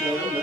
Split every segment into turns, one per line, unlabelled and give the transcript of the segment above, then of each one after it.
Shalom.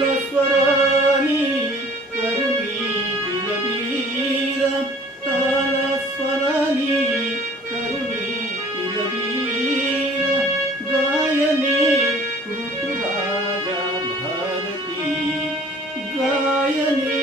తాళస్వరాని కరుణీ తిలవీర తాళస్వరాని కరుణీ తిలవీర గాయనే ఋతురాగ Bharati గాయనే